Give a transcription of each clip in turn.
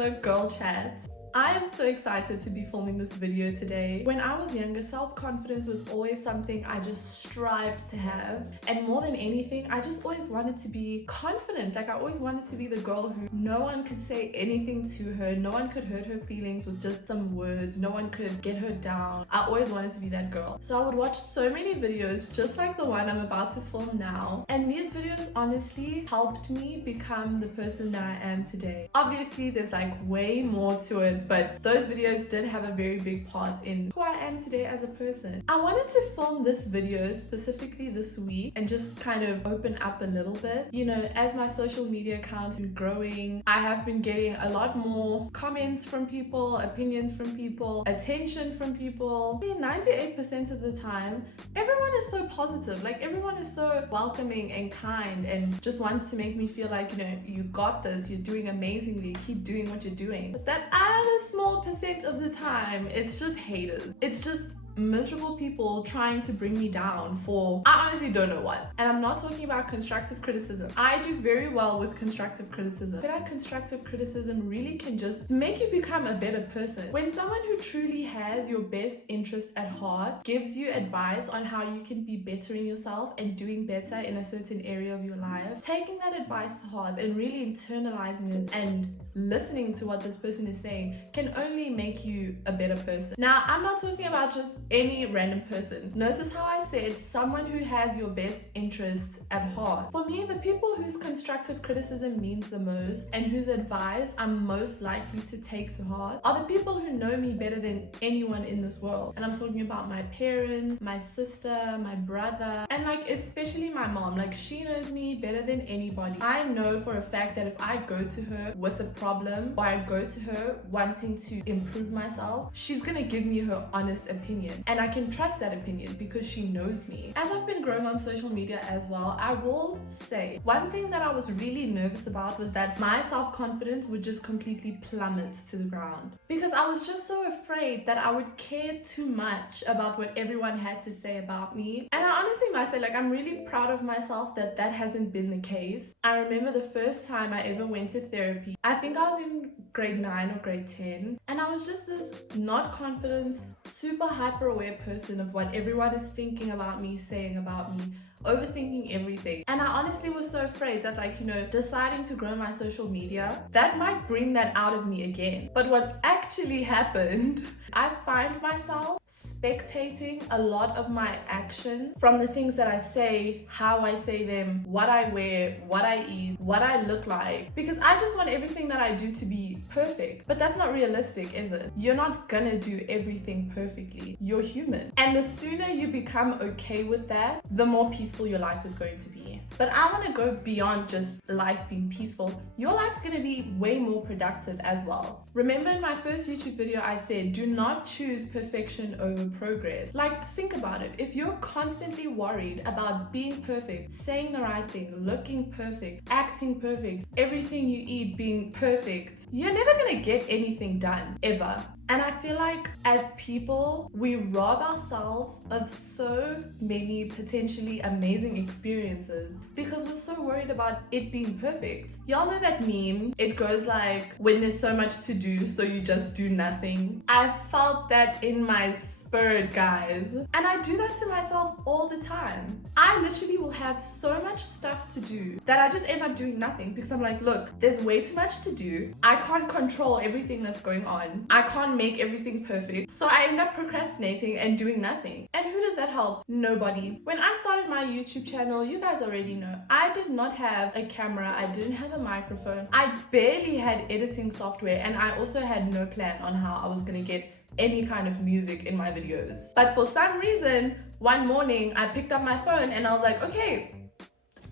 ever girl chat. I am so excited to be filming this video today. When I was younger, self-confidence was always something I just strived to have. And more than anything, I just always wanted to be confident. Like I always wanted to be the girl who no one could say anything to her. No one could hurt her feelings with just some words. No one could get her down. I always wanted to be that girl. So I would watch so many videos just like the one I'm about to film now. And these videos honestly helped me become the person that I am today. Obviously, there's like way more to it, but those videos did have a very big part in who I am today as a person. I wanted to film this video specifically this week and just kind of open up a little bit. You know, as my social media account is growing, I have been getting a lot more comments from people, opinions from people, attention from people. 98% of the time, everyone is so positive. Like everyone is so welcoming and kind and just wants to make me feel like, you know, you got this, you're doing amazingly, keep doing what you're doing. But that other small percent of the time, it's just haters. It's just miserable people trying to bring me down for I honestly don't know what. And I'm not talking about constructive criticism. I do very well with constructive criticism, but constructive criticism really can just make you become a better person. When someone who truly has your best interest at heart gives you advice on how you can be bettering yourself and doing better in a certain area of your life, taking that advice to heart and really internalizing it and listening to what this person is saying can only make you a better person. Now, I'm not talking about just any random person. Notice how I said someone who has your best interests at heart. For me, the people whose constructive criticism means the most and whose advice I'm most likely to take to heart are the people who know me better than anyone in this world. And I'm talking about my parents, my sister, my brother, and like especially my mom. Like she knows me better than anybody. I know for a fact that if I go to her with a problem or I go to her wanting to improve myself, she's gonna give me her honest opinion. And I can trust that opinion because she knows me. As I've been growing on social media as well, I will say one thing that I was really nervous about was that my self-confidence would just completely plummet to the ground because I was just so afraid that I would care too much about what everyone had to say about me. And I honestly must say, like, I'm really proud of myself that that hasn't been the case. I remember the first time I ever went to therapy. I think I was in grade 9 or grade 10, and I was just this not confident, super hyper aware person of what everyone is thinking about me, saying about me, overthinking everything. And I honestly was so afraid that, like, you know, deciding to grow my social media, that might bring that out of me again. But what's actually happened, I find myself spectating a lot of my actions, from the things that I say, how I say them, what I wear, what I eat, what I look like, because I just want everything that I do to be perfect. But that's not realistic, is it? You're not gonna do everything perfectly. You're human. And the sooner you become okay with that, the more peaceful your life is going to be. But I want to go beyond just life being peaceful. Your life's going to be way more productive as well. Remember in my first YouTube video I said, do not choose perfection over progress. Like, think about it. If you're constantly worried about being perfect, saying the right thing, looking perfect, acting perfect, everything you eat being perfect, you're never going to get anything done, ever. And I feel like as people, we rob ourselves of so many potentially amazing experiences because we're so worried about it being perfect. Y'all know that meme? It goes like, when there's so much to do, so you just do nothing. I felt that in my spirit, guys. And I do that to myself all the time. I literally will have so much stuff to do that I just end up doing nothing because I'm like, look, there's way too much to do. I can't control everything that's going on. I can't make everything perfect. So I end up procrastinating and doing nothing. And who does that help? Nobody. When I started my YouTube channel, you guys already know, I did not have a camera. I didn't have a microphone. I barely had editing software, and I also had no plan on how I was gonna get any kind of music in my videos. But for some reason, one morning I picked up my phone and I was like, okay,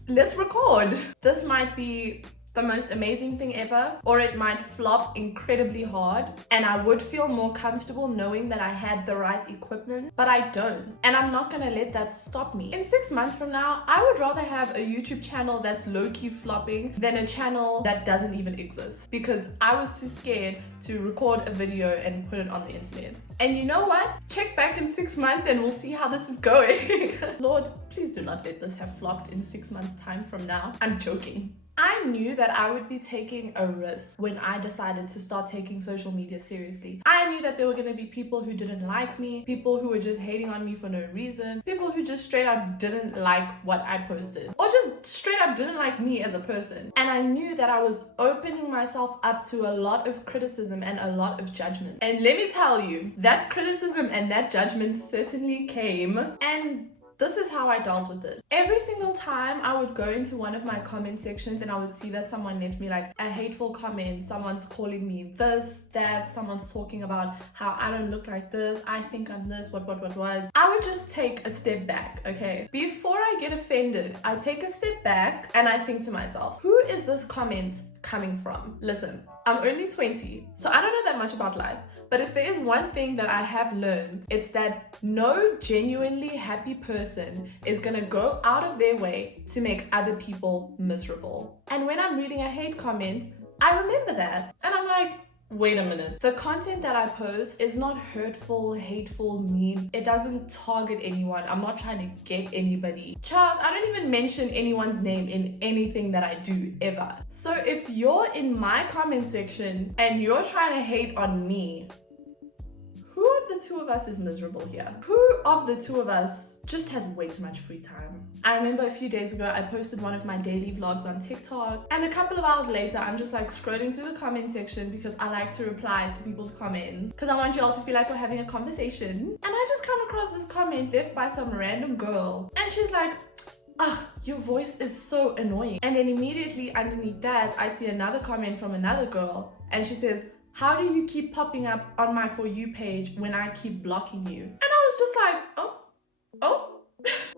let's record. This might be the most amazing thing ever, or it might flop incredibly hard, and I would feel more comfortable knowing that I had the right equipment, but I don't. And I'm not gonna let that stop me. In 6 months from now, I would rather have a YouTube channel that's low-key flopping than a channel that doesn't even exist, because I was too scared to record a video and put it on the internet. And you know what? Check back in 6 months and we'll see how this is going. Lord, please do not let this have flopped in 6 months time from now. I'm joking. I knew that I would be taking a risk when I decided to start taking social media seriously. I knew that there were going to be people who didn't like me, people who were just hating on me for no reason, people who just straight up didn't like what I posted, or just straight up didn't like me as a person. And I knew that I was opening myself up to a lot of criticism and a lot of judgment. And let me tell you, that criticism and that judgment certainly came, and this is how I dealt with it. Every single time I would go into one of my comment sections and I would see that someone left me like a hateful comment, someone's calling me this, that, someone's talking about how I don't look like this, I think I'm this, what. I would just take a step back, okay? Before I get offended, I take a step back and I think to myself, who is this comment coming from? Listen, I'm only 20, so I don't know that much about life. But if there is one thing that I have learned, it's that no genuinely happy person is gonna go out of their way to make other people miserable. And when I'm reading a hate comment, I remember that. And I'm like, wait a minute. The content that I post is not hurtful, hateful, mean. It doesn't target anyone. I'm not trying to get anybody. Child, I don't even mention anyone's name in anything that I do ever. So if you're in my comment section and you're trying to hate on me, who of the two of us is miserable here? Who of the two of us just has way too much free time? I remember a few days ago, I posted one of my daily vlogs on TikTok, and a couple of hours later, I'm just like scrolling through the comment section because I like to reply to people's comments because I want you all to feel like we're having a conversation. And I just come across this comment left by some random girl, and she's like, your voice is so annoying. And then immediately underneath that, I see another comment from another girl, and she says, how do you keep popping up on my For You page when I keep blocking you? And I was just like, oh.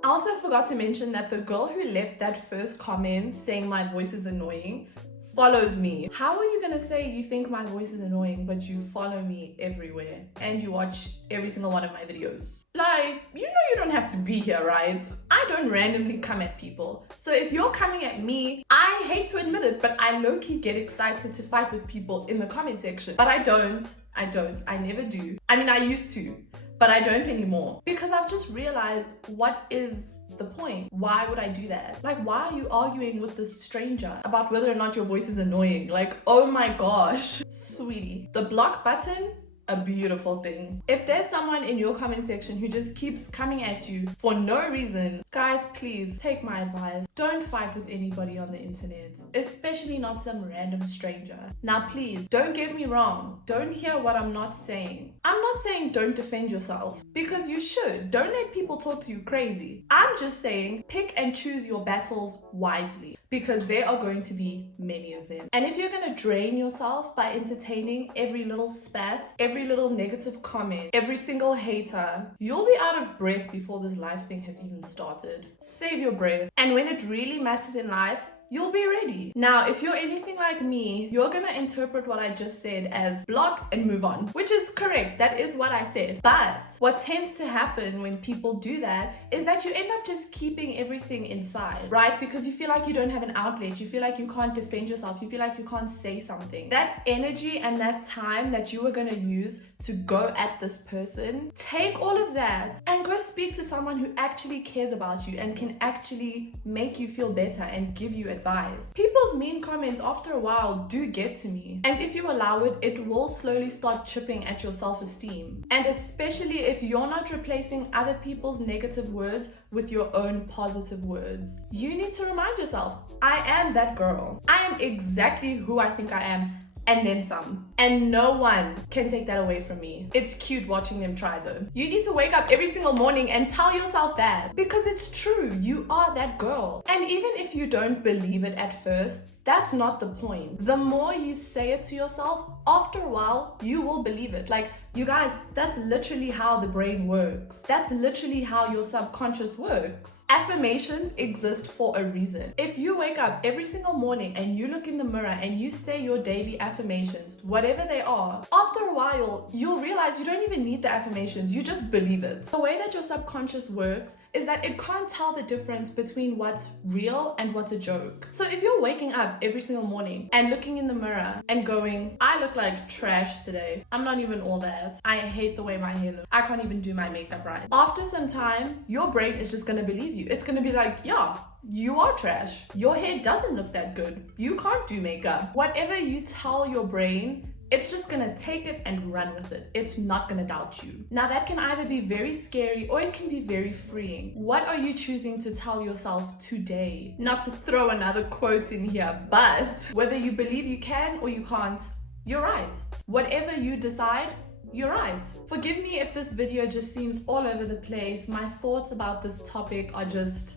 I also forgot to mention that the girl who left that first comment saying my voice is annoying follows me. How are you gonna say you think my voice is annoying but you follow me everywhere and you watch every single one of my videos? Like, you know you don't have to be here, right? I don't randomly come at people. So if you're coming at me, I hate to admit it, but I low-key get excited to fight with people in the comment section. But I don't, I never do. I mean, I used to, but I don't anymore because I've just realized what is the point. Why would I do that? Like, why are you arguing with this stranger about whether or not your voice is annoying? Like, oh my gosh. Sweetie, the block button, a beautiful thing. If there's someone in your comment section who just keeps coming at you for no reason, guys, please take my advice. Don't fight with anybody on the internet, especially not some random stranger. Now, please, don't get me wrong. Don't hear what I'm not saying. I'm not saying don't defend yourself, because you should. Don't let people talk to you crazy. I'm just saying pick and choose your battles wisely, because there are going to be many of them. And if you're gonna drain yourself by entertaining every little spat, every little negative comment, every single hater, you'll be out of breath before this life thing has even started. Save your breath. And when it really matters in life, you'll be ready. Now, if you're anything like me, you're gonna interpret what I just said as block and move on, which is correct. That is what I said. But what tends to happen when people do that is that you end up just keeping everything inside, right? Because you feel like you don't have an outlet. You feel like you can't defend yourself. You feel like you can't say something. That energy and that time that you were gonna use to go at this person, take all of that and go speak to someone who actually cares about you and can actually make you feel better and give you advice. People's mean comments after a while do get to me, and if you allow it, it will slowly start chipping at your self-esteem. And especially if you're not replacing other people's negative words with your own positive words. You need to remind yourself, I am that girl. I am exactly who I think I am, and then some. And no one can take that away from me. It's cute watching them try though. You need to wake up every single morning and tell yourself that, because it's true. You are that girl. And even if you don't believe it at first, that's not the point. The more you say it to yourself, after a while, you will believe it. Like, you guys, that's literally how the brain works. That's literally how your subconscious works. Affirmations exist for a reason. If you wake up every single morning and you look in the mirror and you say your daily affirmations, whatever they are, after a while, you'll realize you don't even need the affirmations. You just believe it. The way that your subconscious works is that it can't tell the difference between what's real and what's a joke. So if you're waking up every single morning and looking in the mirror and going, I look like trash today, I'm not even all that, that. I hate the way my hair looks. I can't even do my makeup right. After some time, your brain is just gonna believe you. It's gonna be like, yeah, you are trash. Your hair doesn't look that good. You can't do makeup. Whatever you tell your brain, it's just gonna take it and run with it. It's not gonna doubt you. Now that can either be very scary or it can be very freeing. What are you choosing to tell yourself today? Not to throw another quote in here, but whether you believe you can or you can't, you're right. Whatever you decide, you're right. Forgive me if this video just seems all over the place. My thoughts about this topic are just,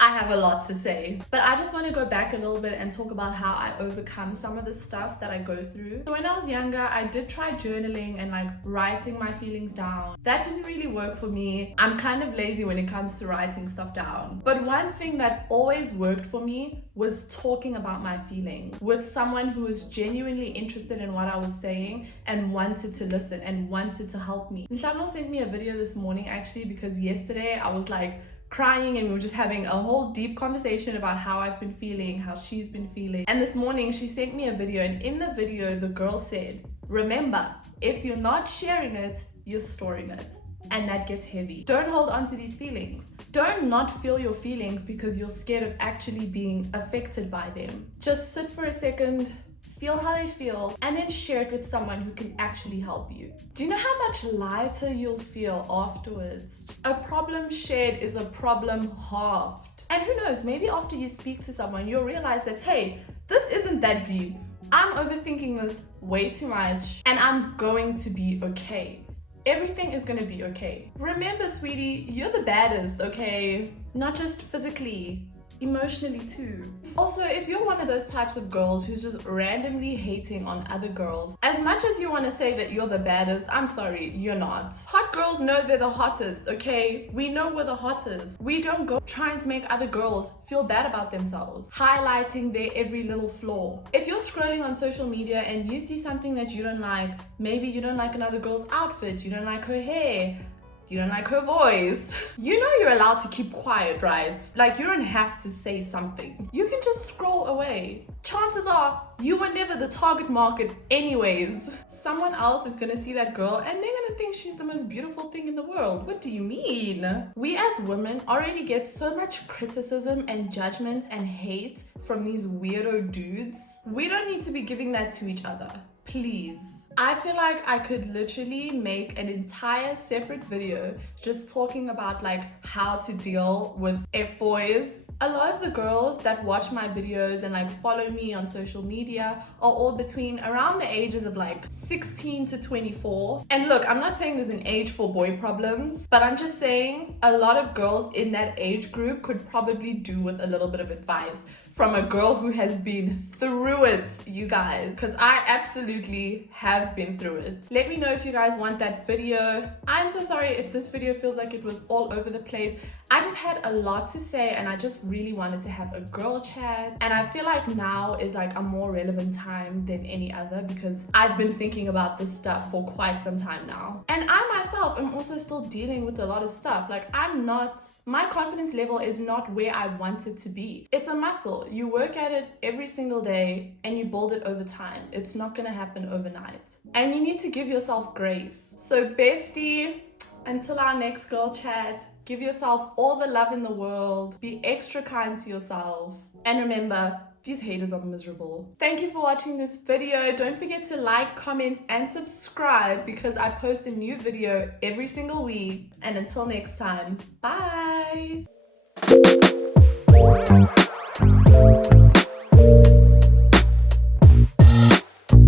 I have a lot to say, but I just want to go back a little bit and talk about how I overcome some of the stuff that I go through. So when I was younger, I did try journaling and like writing my feelings down. That didn't really work for me. I'm kind of lazy when it comes to writing stuff down. But one thing that always worked for me was talking about my feelings with someone who was genuinely interested in what I was saying and wanted to listen and wanted to help me. Nhlano sent me a video this morning actually because yesterday I was like crying and we were just having a whole deep conversation about how I've been feeling, how she's been feeling. And this morning she sent me a video, and in the video the girl said, remember, if you're not sharing it, you're storing it. And that gets heavy. Don't hold on to these feelings. Don't not feel your feelings because you're scared of actually being affected by them. Just sit for a second, feel how they feel, and then share it with someone who can actually help you. Do you know how much lighter you'll feel afterwards? A problem shared is a problem halved. And who knows, maybe after you speak to someone, you'll realize that, hey, this isn't that deep. I'm overthinking this way too much, and I'm going to be okay. Everything is gonna be okay. Remember, sweetie, you're the baddest, okay? Not just physically, emotionally too. Also, if you're one of those types of girls who's just randomly hating on other girls, as much as you want to say that you're the baddest, I'm sorry, you're not. Hot girls know they're the hottest, okay? We know we're the hottest. We don't go trying to make other girls feel bad about themselves, highlighting their every little flaw. If you're scrolling on social media and you see something that you don't like, maybe you don't like another girl's outfit, you don't like her hair, you don't like her voice, you know you're allowed to keep quiet, right? Like, you don't have to say something. You can just scroll away. Chances are you were never the target market anyways. Someone else is gonna see that girl and they're gonna think she's the most beautiful thing in the world. What do you mean? We as women already get so much criticism and judgment and hate from these weirdo dudes. We don't need to be giving that to each other, please. I feel like I could literally make an entire separate video just talking about like how to deal with F-boys. A lot of the girls that watch my videos and like follow me on social media are all between around the ages of like 16 to 24. And look, I'm not saying there's an age for boy problems, but I'm just saying a lot of girls in that age group could probably do with a little bit of advice from a girl who has been through it, you guys, because I absolutely have been through it. Let me know if you guys want that video. I'm so sorry if this video feels like it was all over the place. I just had a lot to say and I just really wanted to have a girl chat, and I feel like now is like a more relevant time than any other because I've been thinking about this stuff for quite some time now. And I myself am also still dealing with a lot of stuff. Like, my confidence level is not where I want it to be. It's a muscle. You work at it every single day and you build it over time. It's not gonna happen overnight. And you need to give yourself grace. So bestie, until our next girl chat, give yourself all the love in the world. Be extra kind to yourself. And remember, these haters are miserable. Thank you for watching this video. Don't forget to like, comment, and subscribe because I post a new video every single week. And until next time, bye.